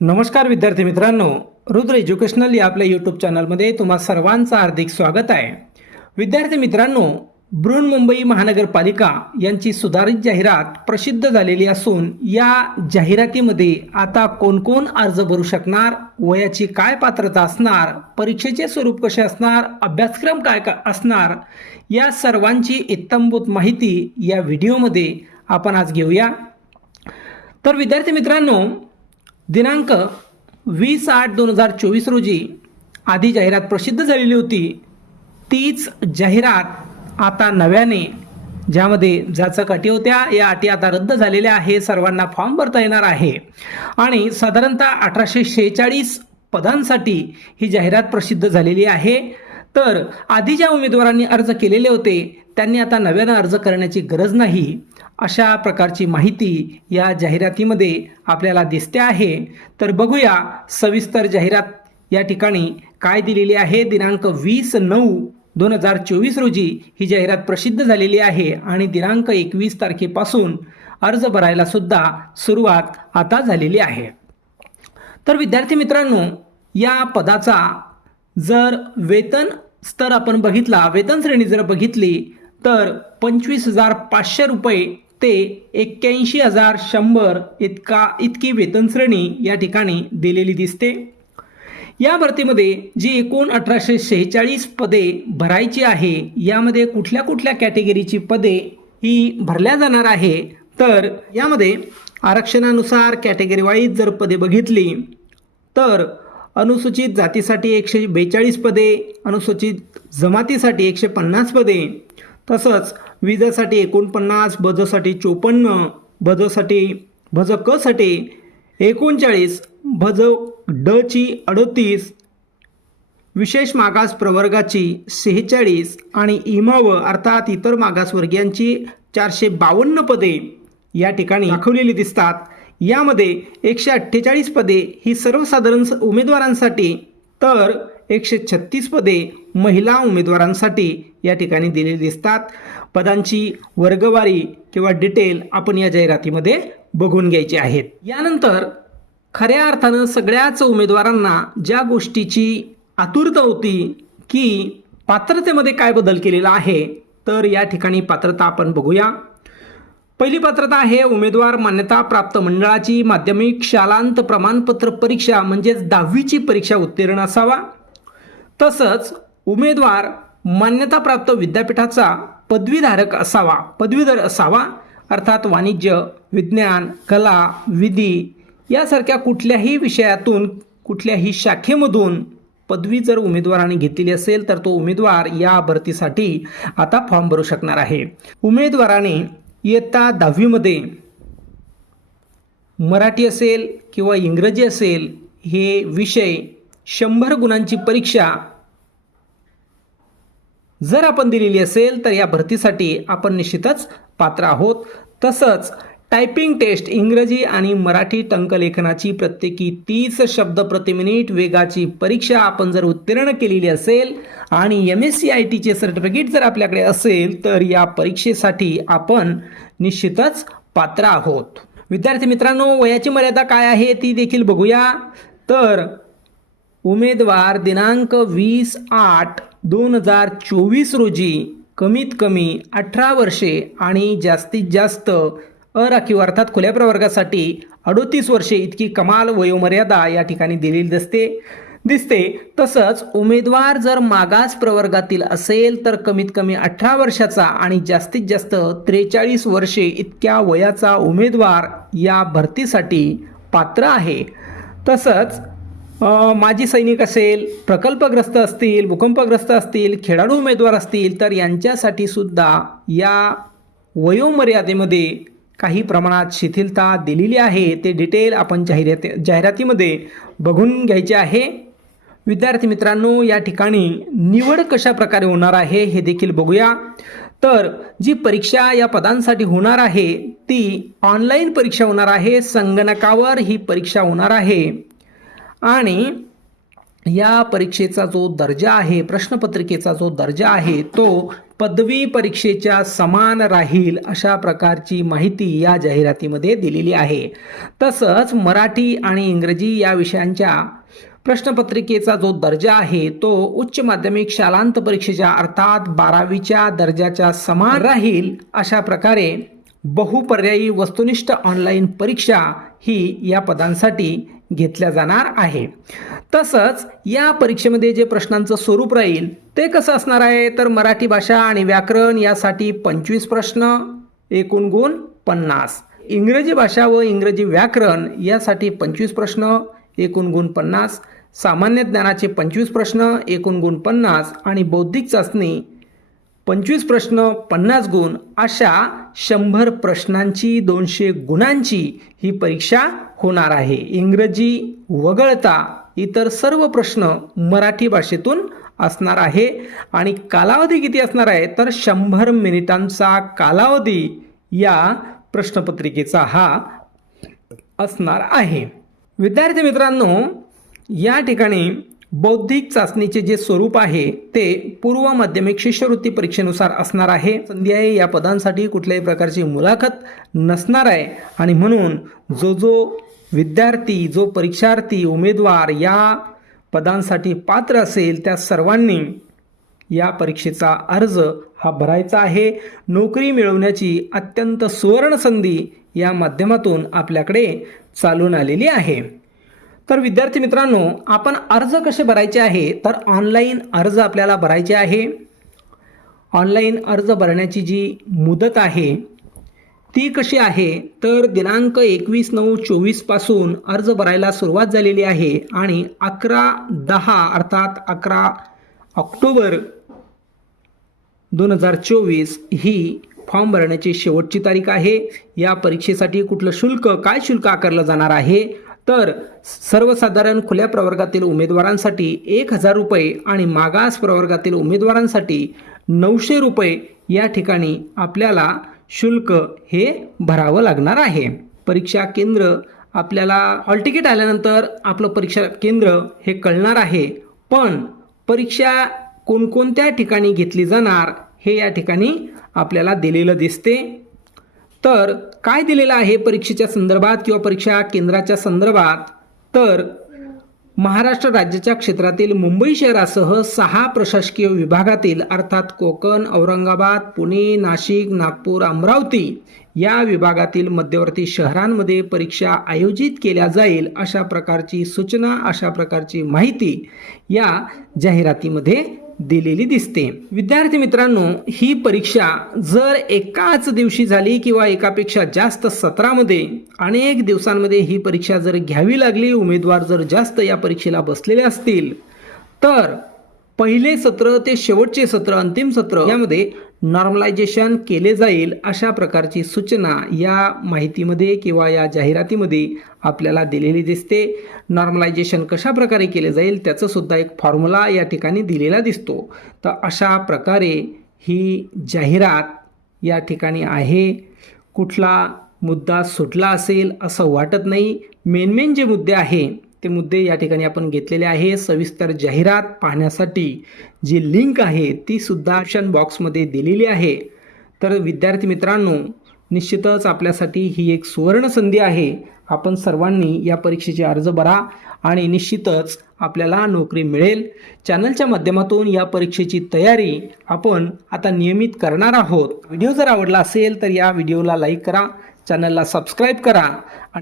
नमस्कार विद्यार्थी मित्रांनो रुद्र एज्युकेशनल या आपल्या यूट्यूब चॅनलमध्ये तुम्हा सर्वांचं हार्दिक स्वागत आहे. विद्यार्थी मित्रांनो बृहन्मुंबई महानगरपालिका यांची सुधारित जाहिरात प्रसिद्ध झालेली असून या जाहिरातीमध्ये आता कोण कोण अर्ज भरू शकणार वयाची काय पात्रता असणार परीक्षेचे स्वरूप कसे असणार अभ्यासक्रम काय का असणार या सर्वांची इत्तंभूत माहिती या व्हिडिओमध्ये आपण आज घेऊया. तर विद्यार्थी मित्रांनो दिनांक वीस आठ दोन हजार चोवीस रोजी आधी जाहिरात प्रसिद्ध झालेली होती. तीच जाहिरात आता नव्याने ज्यामध्ये ज्याचं अटी होत्या या अटी आता रद्द झालेल्या आहे सर्वांना फॉर्म भरता येणार आहे. आणि साधारणतः अठराशे शेहेचाळीस पदांसाठी ही जाहिरात प्रसिद्ध झालेली आहे. तर आधी ज्या उमेदवारांनी अर्ज केलेले होते त्यांनी आता नव्यानं अर्ज करण्याची गरज नाही. अशा प्रकारची माहिती या जाहिरातीमध्ये आपल्याला दिसते आहे. तर बघूया सविस्तर जाहिरात या ठिकाणी काय दिलेली आहे. दिनांक वीस नऊ दोन हजार चोवीस रोजी ही जाहिरात प्रसिद्ध झालेली आहे आणि दिनांक एकवीस तारखेपासून अर्ज भरायला सुद्धा सुरुवात आता झालेली आहे. तर विद्यार्थी मित्रांनो या पदाचा जर वेतन स्तर आपण बघितला वेतन श्रेणी जर बघितली तर पंचवीस हजार पाचशे रुपये ते एक्क्याऐंशी हजार शंभर इतका इतकी वेतन श्रेणी या ठिकाणी दिलेली दिसते. या भरतीमध्ये जी एकूण अठराशे शेहेचाळीस पदे भरायची आहे यामध्ये कुठल्या कुठल्या कॅटेगरीची पदे ही भरल्या जाणार आहे? तर यामध्ये आरक्षणानुसार कॅटेगरी वाईज जर पदे बघितली तर अनुसूचित जातीसाठी एकशे बेचाळीस पदे अनुसूचित जमातीसाठी एकशे पन्नास पदे तसंच विजासाठी एकोणपन्नास भजसाठी चोपन्न भजसाठी भज क साठी एकोणचाळीस भज ड ची अडतीस विशेष मागास प्रवर्गाची सेहेचाळीस आणि इमाव अर्थात इतर मागासवर्गीयांची चारशे बावन्न पदे या ठिकाणी दाखवलेली दिसतात. यामध्ये एकशे अठ्ठेचाळीस पदे ही सर्वसाधारण स- उमेदवारांसाठी तर एकशे छत्तीस पदे महिला उमेदवारांसाठी या ठिकाणी दिलेली दिसतात. पदांची वर्गवारी किंवा डिटेल आपण या जाहिरातीमध्ये बघून घ्यायची आहेत. यानंतर खऱ्या अर्थानं सगळ्याच उमेदवारांना ज्या गोष्टीची आतुरता होती की पात्रतेमध्ये काय बदल केलेला आहे तर या ठिकाणी पात्रता आपण बघूया. पहिली पात्रता आहे उमेदवार मान्यता प्राप्त मंडळाची माध्यमिक शालांत प्रमाणपत्र परीक्षा म्हणजेच दहावीची परीक्षा उत्तीर्ण असावा. तसंच उमेदवार मान्यताप्राप्त विद्यापीठाचा पदवीधारक असावा पदवीधर असावा अर्थात वाणिज्य विज्ञान कला विधी यासारख्या कुठल्याही विषयातून कुठल्याही शाखेमधून पदवी जर उमेदवाराने घेतलेली असेल तर तो उमेदवार या भरतीसाठी आता फॉर्म भरू शकणार आहे. उमेदवाराने इयत्ता दहावीमध्ये मराठी असेल किंवा इंग्रजी असेल हे विषय शंभर गुणांची परीक्षा जर आपण दिलेली असेल तर या भरतीसाठी आपण निश्चितच पात्र आहोत. तसंच टायपिंग टेस्ट इंग्रजी आणि मराठी टंकलेखनाची प्रत्येकी तीस शब्द प्रति मिनिट वेगाची परीक्षा आपण जर उत्तीर्ण केलेली असेल आणि एम एस सी आय टीचे सर्टिफिकेट जर आपल्याकडे असेल तर या परीक्षेसाठी आपण निश्चितच पात्र आहोत. विद्यार्थी मित्रांनो वयाची मर्यादा काय आहे ती देखील बघूया. तर उमेदवार दिनांक वीस आठ दोन हजार चोवीस रोजी कमीत कमी अठरा वर्षे आणि जास्तीत जास्त अराखीव अर्थात खुल्या प्रवर्गासाठी अडोतीस वर्षे इतकी कमाल वयोमर्यादा या ठिकाणी दिलेली दिसते. दिसते. तसंच उमेदवार जर मागास प्रवर्गातील असेल तर कमीत कमी अठरा वर्षाचा आणि जास्तीत जास्त त्रेचाळीस वर्षे इतक्या वयाचा उमेदवार या भरतीसाठी पात्र आहे. तसंच माजी सैनिक असेल प्रकल्पग्रस्त असतील भूकंपग्रस्त असतील खेळाडू उमेदवार असतील तर यांच्यासाठी सुद्धा या वयोमर्यादेमध्ये काही प्रमाणात शिथिलता दिलेली आहे. ते डिटेल आपण जाहिराती जाहिरातीमध्ये बघून घ्यायचे आहे. विद्यार्थी मित्रांनो या ठिकाणी निवड कशा प्रकारे होणार आहे हे देखील बघूया. तर जी परीक्षा या पदांसाठी होणार आहे ती ऑनलाईन परीक्षा होणार आहे. संगणकावर ही परीक्षा होणार आहे. आणि या परीक्षेचा जो दर्जा आहे प्रश्नपत्रिकेचा जो दर्जा आहे तो पदवी परीक्षेच्या समान राहील अशा प्रकारची माहिती या जाहिरातीमध्ये दिलेली आहे. तसंच मराठी आणि इंग्रजी या विषयांच्या प्रश्नपत्रिकेचा जो दर्जा आहे तो उच्च माध्यमिक शालांत परीक्षेच्या अर्थात बारावीच्या दर्जाच्या समान राहील अशा प्रकारे बहुपर्यायी वस्तुनिष्ठ ऑनलाईन परीक्षा ही या पदांसाठी घेतल्या जाणार आहे. तसंच या परीक्षेमध्ये जे प्रश्नांचं स्वरूप राहील ते कसं असणार आहे? तर मराठी भाषा आणि व्याकरण यासाठी पंचवीस प्रश्न एकूण गुण पन्नास. इंग्रजी भाषा व इंग्रजी व्याकरण यासाठी पंचवीस प्रश्न एकूण गुण पन्नास. सामान्य ज्ञानाचे पंचवीस प्रश्न एकूण गुण पन्नास. आणि बौद्धिक चाचणी पंचवीस प्रश्न पन्नास गुण अशा शंभर प्रश्नांची दोनशे गुणांची ही परीक्षा होणार आहे. इंग्रजी वगळता इतर सर्व प्रश्न मराठी भाषेतून असणार आहे. आणि कालावधी किती असणार आहे? तर शंभर मिनिटांचा कालावधी या प्रश्नपत्रिकेचा हा असणार आहे. विद्यार्थी मित्रांनो या ठिकाणी बौद्धिक चाचणीचे जे स्वरूप आहे ते पूर्व माध्यमिक शिष्यवृत्ती परीक्षेनुसार असणार आहे. संधी आहे या पदांसाठी कुठल्याही प्रकारची मुलाखत नसणार आहे. आणि म्हणून जो जो विद्यार्थी जो परीक्षार्थी उमेदवार या पदांसाठी पात्र असेल त्या सर्वांनी या परीक्षेचा अर्ज हा भरायचा आहे. नोकरी मिळवण्याची अत्यंत सुवर्ण संधी या माध्यमातून आपल्याकडे चालून आलेली आहे. तर विद्यार्थी मित्रांनो आपण अर्ज कसे भरायचे आहे? तर ऑनलाईन अर्ज आपल्याला भरायचे आहे. ऑनलाईन अर्ज भरण्याची जी मुदत आहे ती कशी आहे? तर दिनांक एकवीस नऊ चोवीसपासून अर्ज भरायला सुरुवात झालेली आहे आणि अकरा दहा अर्थात अकरा ऑक्टोबर दोन हजार चोवीस ही फॉर्म भरण्याची शेवटची तारीख आहे. या परीक्षेसाठी कुठलं शुल्क काय शुल्क आकारलं जाणार आहे? तर सर्वसाधारण खुल्या प्रवर्गातील उमेदवारांसाठी एक हजार रुपये आणि मागास प्रवर्गातील उमेदवारांसाठी नऊशे रुपये या ठिकाणी आपल्याला शुल्क हे भरावं लागणार आहे. परीक्षा केंद्र आपल्याला हॉल तिकीट आल्यानंतर आपलं परीक्षा केंद्र हे कळणार आहे. पण परीक्षा कोणकोणत्या ठिकाणी घेतली जाणार हे या ठिकाणी आपल्याला दिलेलं दिसते. तर काय दिलेलं आहे परीक्षेच्या संदर्भात किंवा परीक्षा केंद्राच्या संदर्भात? तर महाराष्ट्र राज्याच्या क्षेत्रातील मुंबई शहरासह सहा प्रशासकीय विभागातील अर्थात कोकण औरंगाबाद पुणे नाशिक नागपूर अमरावती या विभागातील मध्यवर्ती शहरांमध्ये परीक्षा आयोजित केल्या जाईल अशा प्रकारची सूचना अशा प्रकारची माहिती या जाहिरातीमध्ये दिलेली दिसते. विद्यार्थी मित्रांनो ही परीक्षा जर एकाच दिवशी झाली किंवा एकापेक्षा जास्त सत्रामध्ये अनेक दिवसांमध्ये ही परीक्षा जर घ्यावी लागली उमेदवार जर जास्त या परीक्षेला बसलेले असतील तर पहिले सत्र ते शेवटचे सत्र अंतिम सत्र यामध्ये नॉर्मलायझेशन केले जाईल अशा प्रकारची सूचना या माहितीमध्ये किंवा या जाहिरातीमध्ये आपल्याला दिलेली दिसते. नॉर्मलायझेशन कशा प्रकारे केले जाईल त्याचंसुद्धा एक फॉर्म्युला या ठिकाणी दिलेला दिसतो. तर अशा प्रकारे ही जाहिरात या ठिकाणी आहे. कुठला मुद्दा सुटला असेल असं वाटत नाही. मेन मेन जे मुद्दे आहे ते मुद्दे या ठिकाणी आपण घेतलेले आहे. सविस्तर जाहिरात पाहण्यासाठी जी लिंक आहे ती सुद्धा ऑप्शन बॉक्समध्ये दिलेली आहे. तर विद्यार्थी मित्रांनो निश्चितच आपल्यासाठी ही एक सुवर्ण संधी आहे. आपण सर्वांनी या परीक्षेचे अर्ज भरा आणि निश्चितच आपल्याला नोकरी मिळेल. चॅनलच्या माध्यमातून या परीक्षेची तयारी आपण आता नियमित करणार आहोत. व्हिडिओ जर आवडला असेल तर या व्हिडिओला लाईक करा. चॅनलला सबस्क्राईब करा.